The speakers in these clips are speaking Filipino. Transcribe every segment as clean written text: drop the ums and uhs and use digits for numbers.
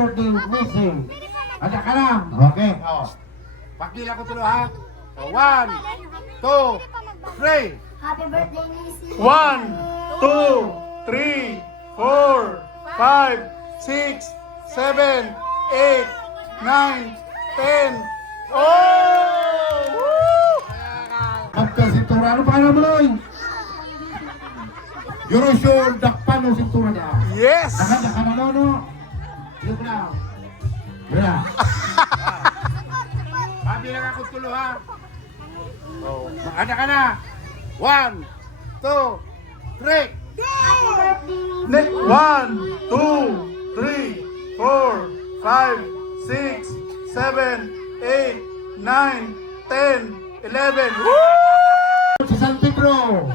birthday, Missing. Ada ka na? Okay. Oh. Pagdila ko tulo ha. So, 1, 2, 3. Happy birthday, Nisi. 1, 2, 3, 4, 5, 6, 7, 8, 9, 10. Oh! Woo! Pagka sintura, ano pa mo Loy? Eurosure, dakpan ng sintura niya. Yes! Daka na no. Dito ko na. Wala. Pabilang ako tulo ha. Oh, ada ka na. 1, 2, 3. Happy birthday, Nisi. 1, 2, 3, 4, 5, 6, 7, 8, 9, 10, 11. Woo! Si San Pedro.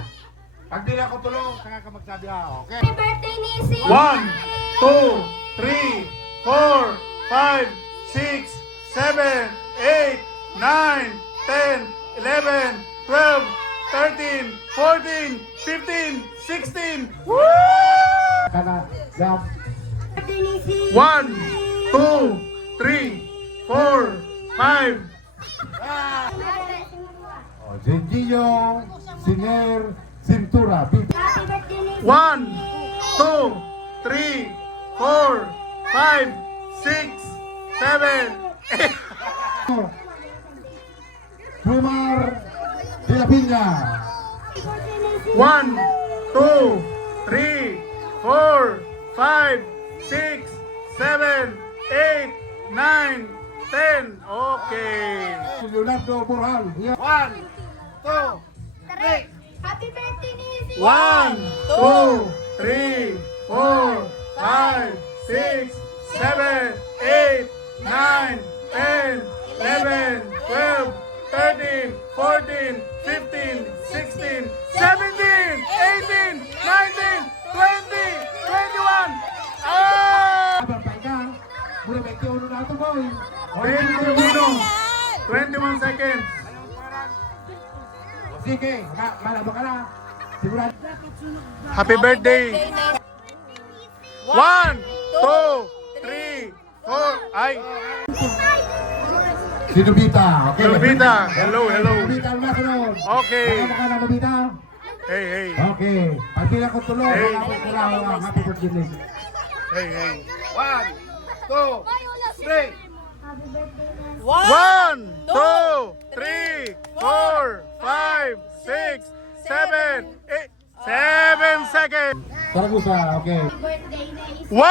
Pagdila ko tulo, kaya ka magsabi ha. Okay. Happy birthday, Nisi. 1, 2, 3, 4, 5, 6, 7, 8, 9, 10, 11, 12, 13, 14, 15, 16. Woo! Kana, jump. Birthday, Nisi. 1, 2, 3, 4, 5. Oh, Genggio, Siner, Cintura. Happy birthday, Nisi. 1, 2, 3, 4, 5, 6, 7, 8. Plumar de la Piña. 1, 2, 3, 4, 5, 6, 7, 8, 9, 10. Okay. Leonardo Borjan. 1, 2, 3. Happy birthday, Nisi. 1, 2, 3, 4, 5, 6, 7, 8, 9, 10, 11, 12, 13, 14, 15, 16, 17, 18, 19, 20, 21. Ah! Abang ka. Mula 21 na ito, boy. 21. 21 seconds. Sige, malabo ka na. Sigurado. Happy birthday. 1, 2, 3, 4. Ay, Si Nobita. Okay. Lubita. Hello, hello. Nobita ang masunod. Okay. Malabo ka na, Nobita. Hey, hey. Okay. Pagpila ko tuloy. Hey. Malabo ko lang ang happy birthday, Nisi. Hey, hey. 1, 2, 3. Happy birthday, Nisi. 1, 2, 3, 4, 5, 6, 7, 8. 7 seconds. Saragusa, okay. Happy birthday, Nisi. 1,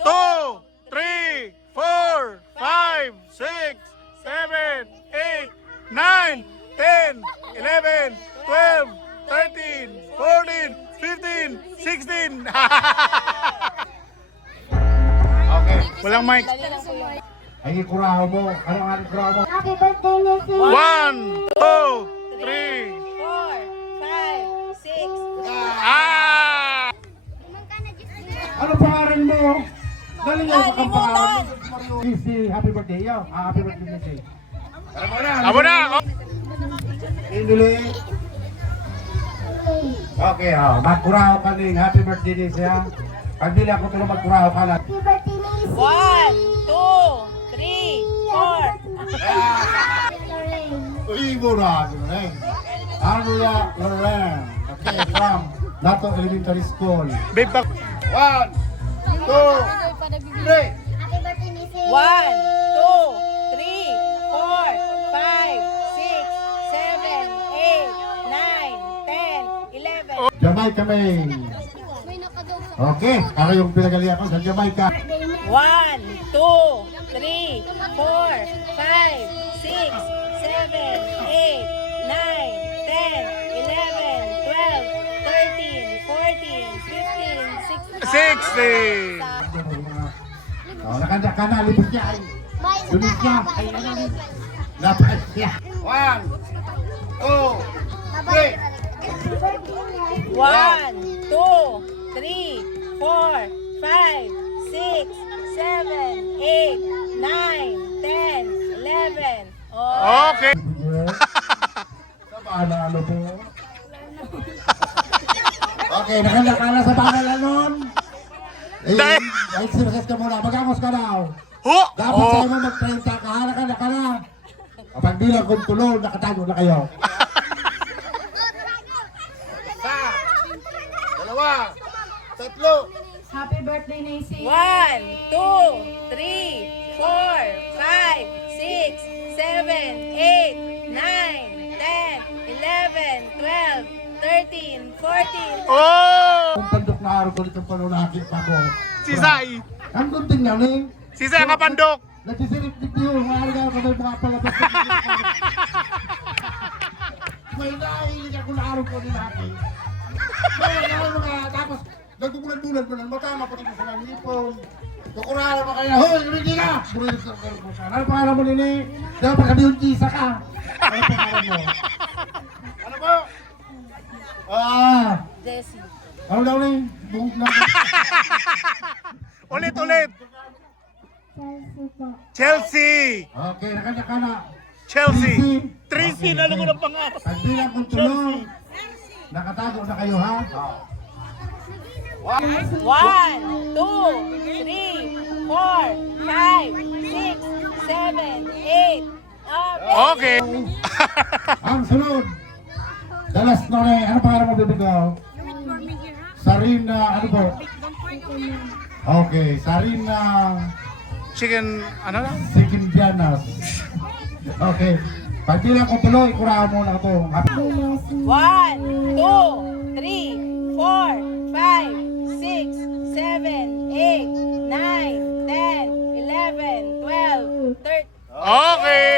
2, 3, 4, 5, 6, 7, 8, 9, 10, 11, 12, 13, 14, 15, 16. Okay. Walang mic. Ay, ikuraho mo. Ano ang ikuraho mo? Happy birthday, Nisi. 1, 2, 3. 4, 5, 6. Ah! Ano pangalan mo? Dali niyo sa pangalan. Nisi, happy birthday. Yo, happy birthday, Nisi. Abo na. Oh. Induli. Okay, oh. Magkuraho ka ning happy birthday, Nisi, ha? Pag dili ako tulong magkuraho ka lang. Happy birthday, Nisi. 1, 2, 3, 4. Uy, mura. Arla Loren. Okay, from Nato Elementary School. Babe, back. 1, 2, 3. Happy birthday, Nisi. 1, 2, 3, 4, 5, 6, 7, 8, 9, 10, 11. Jamaica May. Okay, ako yung pinagalian ko sa Jamaica. 1, 2, 3, 4, 5, 6, 7, 8, 9, 10, 11. 12, 13, 14, 15, 16. 60. Oh, nakanda ka na, libot niya. Ay, sunod niya. Ay, ano, lapat niya. 1, 2, 3. 1, 2, 3, 4, 5, 6, 7, 8, 9, 10, 11. Oh. Okay. Sa panalo po. Okay, nakanda ka na sa pangalan nun. Eh, Dahil- exercise ka muna. Mag-angos ka daw. Ho! Dapat Oh! sa'yo mo mag-30 ka. Halaka na ka na. Kapag bilang kong tulong, nakatago na kayo. Isa. Dalawa. Tatlo. Happy birthday, Nancy. 1, 2, 3, 4, 5, 6, 7, 8, 9, 10, 11, 12, 13, 14. Oh! Kung pandok na araw ko nitong panunaki pa ko. Si Sai! Ang gunting niya, Ning. Si Sai ang kapandok! Nagsisirip dito yung mga alaga ko may mga palabas. May nailig ako na araw ko nilaki. May mga tapos nagkukulan-bulan mo ng matama pati ko sa nangipon. Kukurala mo kaya, hoy, hindi na! Burit sa karbusan. Ano pangalan mo nini? Dapat kami yung tisa ka. Ano pangalan mo? Ano po? Jessie. Ano daw na yung buhok na? Ulit, ulit! Chelsea po. Chelsea! Okay, nakanya ka na. Chelsea! Tracy, nalo ko ng pangarap. Pagbilang kong tulong, nakatago na kayo ha? 1, 2, 3, 4, 5, 6, 7, 8, 9, 10, 11, 12, 13, 14. Okay. Ang sunod, the last na rin, ano pangalan mo bibigaw? Sarina, ano po? Okay, Sarina Chicken, ano lang? Sikindianas. Okay, pagbilang kong tuloy, kuraan mo na ito. 1, 2, 3, 4, 5, 6, 7, 8, 9, 10, 11, 12, 13. Okay!